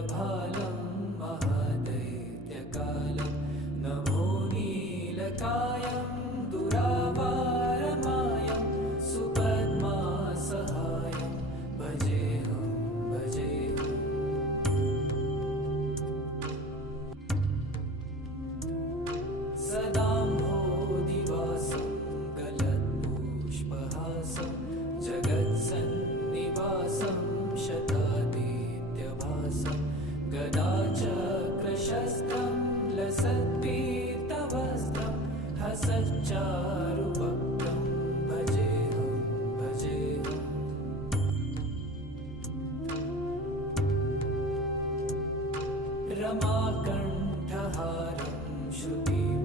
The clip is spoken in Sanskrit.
प्रभालं महादैत्यकालं नमो नीलकायं दुरावारमायं सुपद्मासहायं भजेऽहं भजेऽहम्। सदाम्भोदिवासं गलत्पुष्पहासं जगत्सन्निवासं शतादित्यभासं गदाचक्रशस्त्रं लसत्पीतवस्त्रं हसच्चारुवक्त्रं भजेऽहं भजेऽहम्। रमाकण्ठहारं श्रुतिव्रातसारं